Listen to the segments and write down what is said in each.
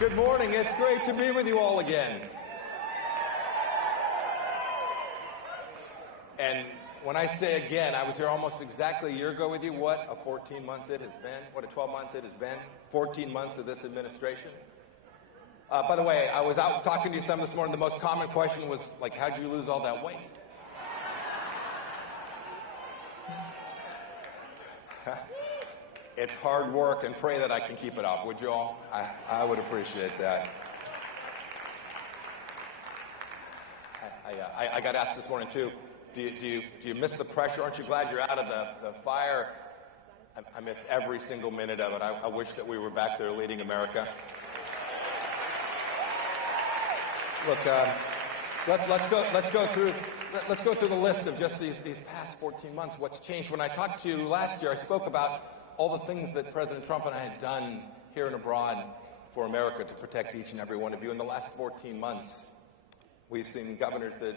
Good morning. It's great to be with you all again. And when I say again, I was here almost exactly a year ago with you. What a 14 months it has been. What a 12 months it has been. 14 months of this administration. By the way, I was out talking to you some this morning. The most common question was, like, how'd you lose all that weight? It's hard work, and pray that I can keep it off, would you all? I would appreciate that. I got asked this morning, too, do you miss the pressure? Aren't you glad you're out of the fire? I miss every single minute of it. I wish that we were back there leading America. Look, let's go through the list of just these past 14 months. What's changed? When I talked to you last year, I spoke about all the things that President Trump and I had done here and abroad for America to protect each and every one of you. In the last 14 months, we've seen governors that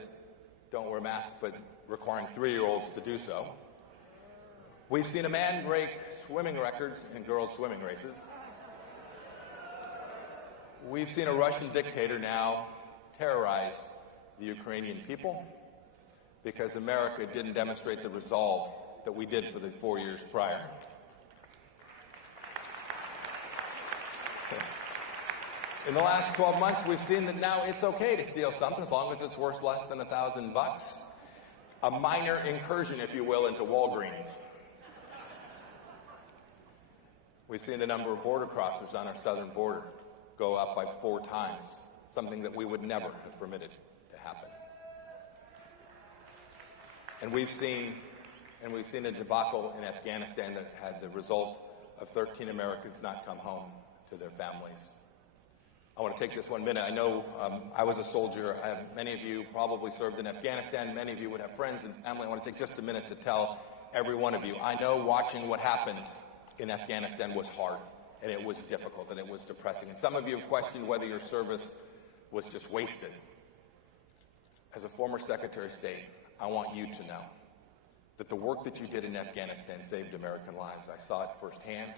don't wear masks but requiring 3-year-olds to do so. We've seen a man break swimming records in girls' swimming races. We've seen a Russian dictator now terrorize the Ukrainian people because America didn't demonstrate the resolve that we did for the 4 years prior. In the last 12 months, we've seen that now it's okay to steal something as long as it's worth less than $1,000. A minor incursion, if you will, into Walgreens. We've seen the number of border crossers on our southern border go up by 4 times, something that we would never have permitted to happen. And we've seen a debacle in Afghanistan that had the result of 13 Americans not come home to their families. I want to take just 1 minute. I know I was a soldier. Many of you probably served in Afghanistan. Many of you would have friends and family. I want to take just a minute to tell every one of you. I know watching what happened in Afghanistan was hard, and it was difficult, and it was depressing. And some of you have questioned whether your service was just wasted. As a former Secretary of State, I want you to know that the work that you did in Afghanistan saved American lives. I saw it firsthand,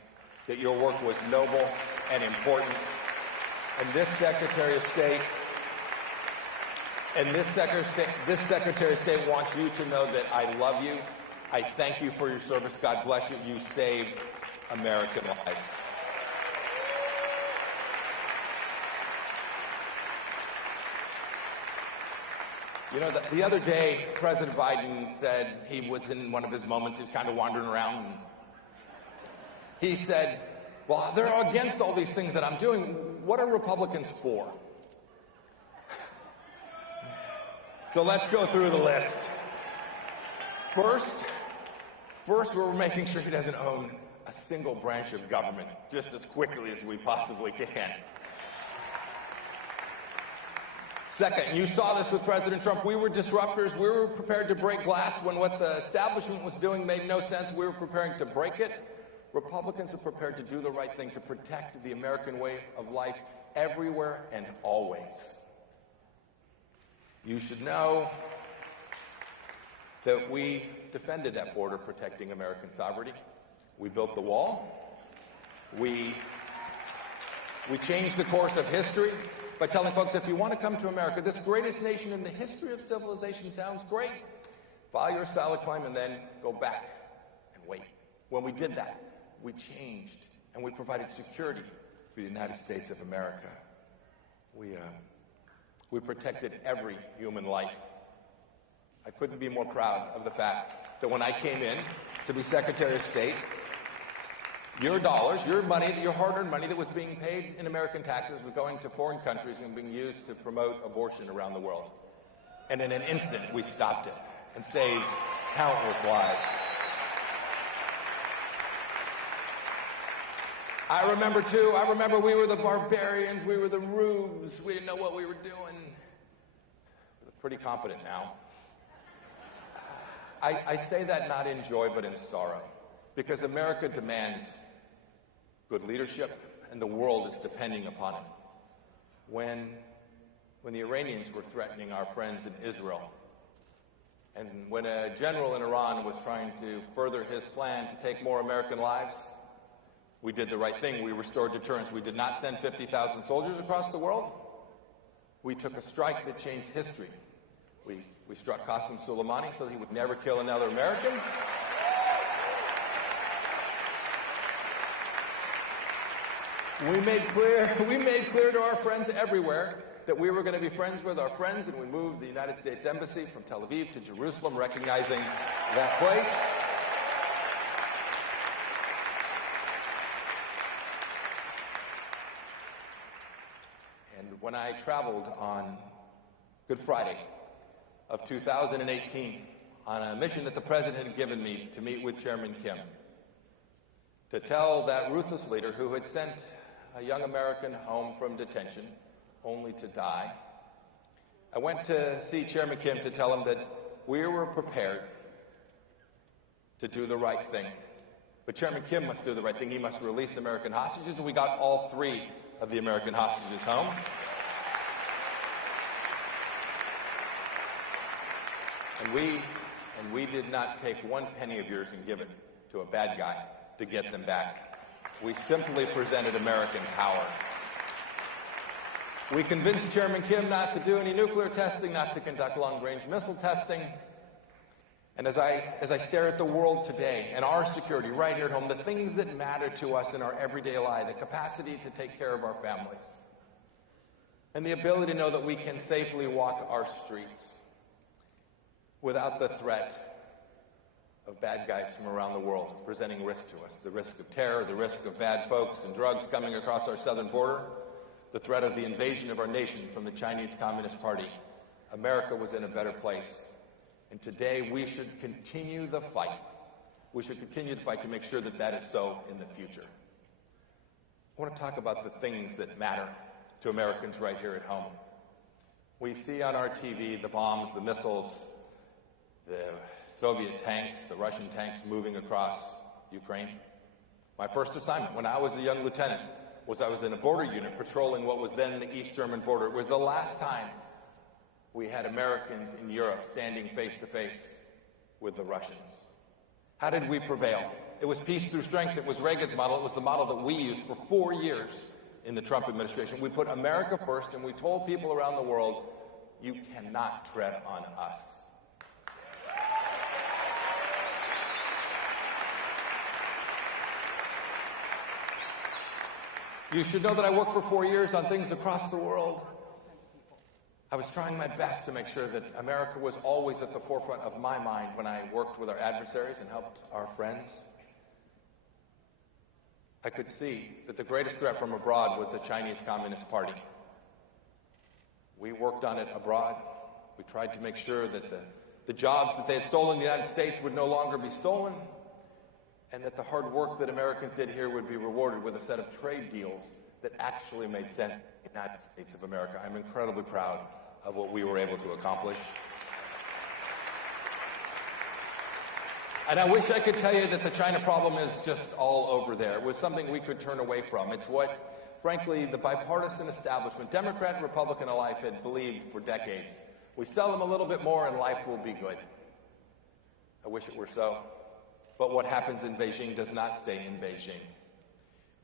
that your work was noble and important. And this Secretary of State, this Secretary of State wants you to know that I love you. I thank you for your service. God bless you. You saved American lives. You know, the other day, President Biden said he was in one of his moments. He was kind of wandering around. And he said, well, they're against all these things that I'm doing. What are Republicans for? So let's go through the list. First, we're making sure he doesn't own a single branch of government just as quickly as we possibly can. Second, you saw this with President Trump. We were disruptors. We were prepared to break glass when what the establishment was doing made no sense. We were preparing to break it. Republicans are prepared to do the right thing to protect the American way of life everywhere and always. You should know that we defended that border, protecting American sovereignty. We built the wall. We changed the course of history by telling folks, if you want to come to America, this greatest nation in the history of civilization sounds great. File your asylum claim and then go back and wait. When we did that, we changed and we provided security for the United States of America. We protected every human life. I couldn't be more proud of the fact that when I came in to be Secretary of State, your dollars, your money, your hard-earned money that was being paid in American taxes was going to foreign countries and being used to promote abortion around the world. And in an instant, we stopped it and saved countless lives. I remember we were the barbarians, we were the rubes, we didn't know what we were doing. We're pretty competent now. I say that not in joy, but in sorrow, because America demands good leadership, and the world is depending upon it. When the Iranians were threatening our friends in Israel, and when a general in Iran was trying to further his plan to take more American lives, We did the right thing. We restored deterrence. We did not send 50,000 soldiers across the world. We took a strike that changed history. We struck Qasem Soleimani so that he would never kill another American. We made clear to our friends everywhere that we were going to be friends with our friends, and we moved the United States Embassy from Tel Aviv to Jerusalem, recognizing that place. And when I traveled on Good Friday of 2018 on a mission that the President had given me to meet with Chairman Kim, to tell that ruthless leader who had sent a young American home from detention only to die, I went to see Chairman Kim to tell him that we were prepared to do the right thing. But Chairman Kim must do the right thing. He must release American hostages, and we got all 3 of the American hostages home. And we did not take 1 penny of yours and give it to a bad guy to get them back. We simply presented American power. We convinced Chairman Kim not to do any nuclear testing, not to conduct long-range missile testing. And as I stare at the world today and our security right here at home, the things that matter to us in our everyday life, the capacity to take care of our families, and the ability to know that we can safely walk our streets without the threat of bad guys from around the world presenting risk to us, the risk of terror, the risk of bad folks and drugs coming across our southern border, the threat of the invasion of our nation from the Chinese Communist Party. America was in a better place. And today we should continue the fight. We should continue the fight to make sure that that is so in the future. I want to talk about the things that matter to Americans right here at home. We see on our TV the bombs, the missiles, the Soviet tanks, the Russian tanks moving across Ukraine. My first assignment when I was a young lieutenant was I was in a border unit patrolling what was then the East German border. It was the last time we had Americans in Europe standing face to face with the Russians. How did we prevail? It was peace through strength. It was Reagan's model. It was the model that we used for 4 years in the Trump administration. We put America first, and we told people around the world, you cannot tread on us. You should know that I worked for 4 years on things across the world. I was trying my best to make sure that America was always at the forefront of my mind when I worked with our adversaries and helped our friends. I could see that the greatest threat from abroad was the Chinese Communist Party. We worked on it abroad. We tried to make sure that the jobs that they had stolen in the United States would no longer be stolen, and that the hard work that Americans did here would be rewarded with a set of trade deals that actually made sense in the United States of America. I'm incredibly proud of what we were able to accomplish. And I wish I could tell you that the China problem is just all over there. It was something we could turn away from. It's what, frankly, the bipartisan establishment, Democrat and Republican alike, had believed for decades. We sell them a little bit more and life will be good. I wish it were so. But what happens in Beijing does not stay in Beijing.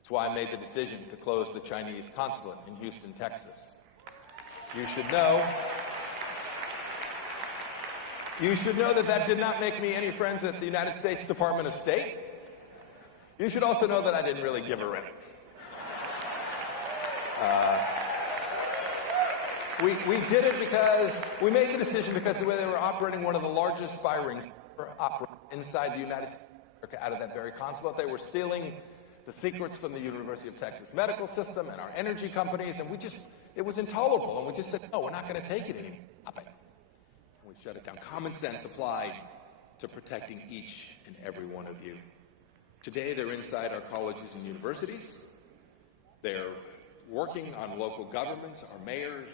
It's why I made the decision to close the Chinese consulate in Houston, Texas. You should know that that did not make me any friends at the United States Department of State. You should also know that I didn't really give a rip. We did it because we made the decision because the way they were operating one of the largest spy rings inside the United States out of that very consulate. They were stealing the secrets from the University of Texas medical system and our energy companies, and it was intolerable, and we just said, no, we're not going to take it anymore. We shut it down. Common sense applied to protecting each and every one of you. Today, they're inside our colleges and universities. They're working on local governments, our mayors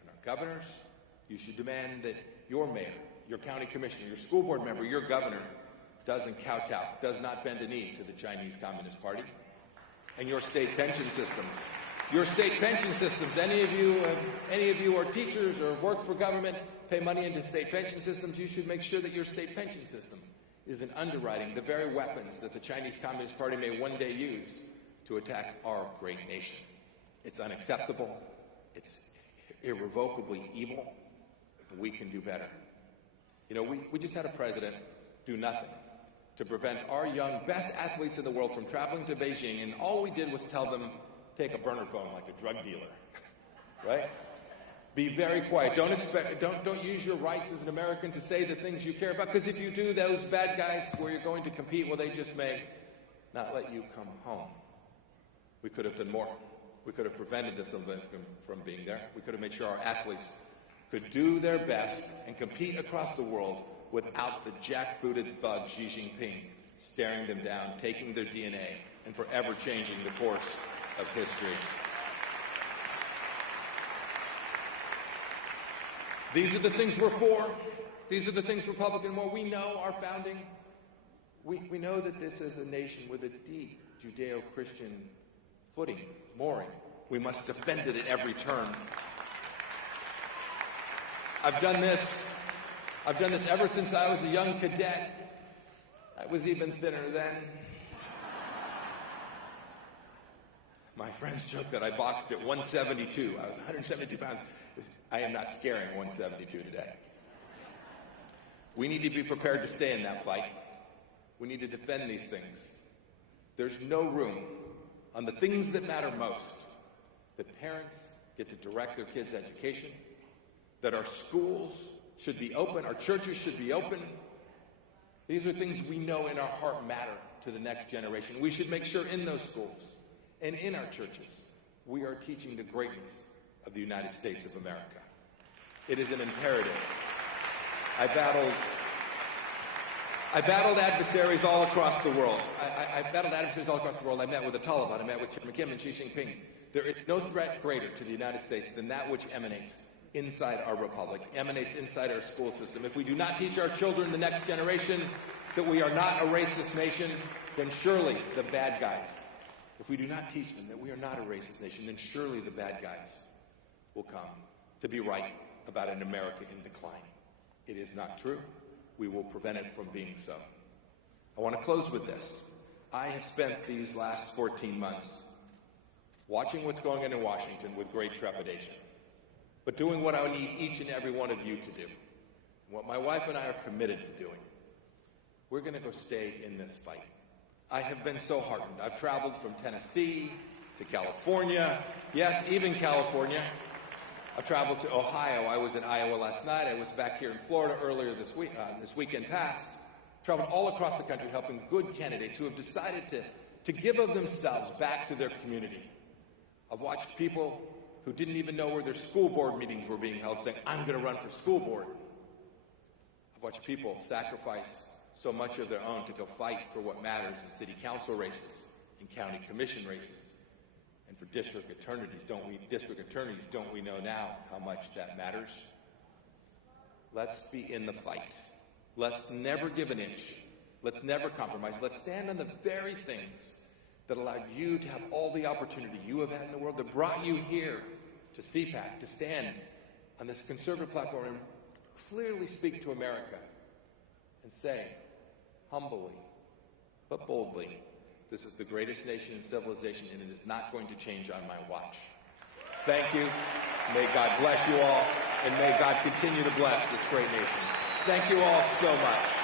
and our governors. You should demand that your mayor, your county commissioner, your school board member, your governor doesn't kowtow, does not bend a knee to the Chinese Communist Party. And your state pension systems. Your state pension systems, any of you are teachers or work for government, pay money into state pension systems, you should make sure that your state pension system isn't underwriting the very weapons that the Chinese Communist Party may one day use to attack our great nation. It's unacceptable. It's irrevocably evil. And we can do better. You know, we just had a president do nothing to prevent our young best athletes in the world from traveling to Beijing, and all we did was tell them, take a burner phone like a drug dealer, right? Be very quiet. Don't use your rights as an American to say the things you care about, because if you do, those bad guys where you're going to compete, well, they just may not let you come home. We could have done more. We could have prevented this event from being there. We could have made sure our athletes could do their best and compete across the world without the jackbooted thug Xi Jinping staring them down, taking their DNA, and forever changing the course of history. These are the things we're for. These are the things Republican more. We know our founding. We know that this is a nation with a deep Judeo-Christian footing, mooring. We must defend it at every turn. I've done this ever since I was a young cadet. I was even thinner then. My friends joke that I boxed at 172. I was 172 pounds. I am not scaring 172 today. We need to be prepared to stay in that fight. We need to defend these things. There's no room on the things that matter most, that parents get to direct their kids' education, that our schools should be open, our churches should be open. These are things we know in our heart matter to the next generation. We should make sure in those schools and in our churches we are teaching the greatness of the United States of America. It is an imperative. I battled adversaries all across the world. I met with the Taliban. I met with Chairman Kim and Xi Jinping. There is no threat greater to the United States than that which emanates inside our republic, emanates inside our school system. If we do not teach our children, the next generation, that we are not a racist nation, then surely the bad guys. If we do not teach them that we are not a racist nation, then surely the bad guys will come to be right about an America in decline. It is not true. We will prevent it from being so. I want to close with this. I have spent these last 14 months watching what's going on in Washington with great trepidation, but doing what I need each and every one of you to do, what my wife and I are committed to doing. We're going to go stay in this fight. I have been so heartened. I've traveled from Tennessee to California, yes, even California. I've traveled to Ohio. I was in Iowa last night. I was back here in Florida earlier this weekend past. Traveled all across the country helping good candidates who have decided to give of themselves back to their community. I've watched people who didn't even know where their school board meetings were being held saying, I'm going to run for school board. I've watched people sacrifice so much of their own to go fight for what matters in city council races, in county commission races, and for district attorneys. Don't we know now how much that matters? Let's be in the fight. Let's never give an inch. Let's never compromise. Let's stand on the very things that allowed you to have all the opportunity you have had in the world, that brought you here to CPAC, to stand on this conservative platform and clearly speak to America and say, humbly but boldly, this is the greatest nation in civilization, and it is not going to change on my watch. Thank you. May God bless you all, and may God continue to bless this great nation. Thank you all so much.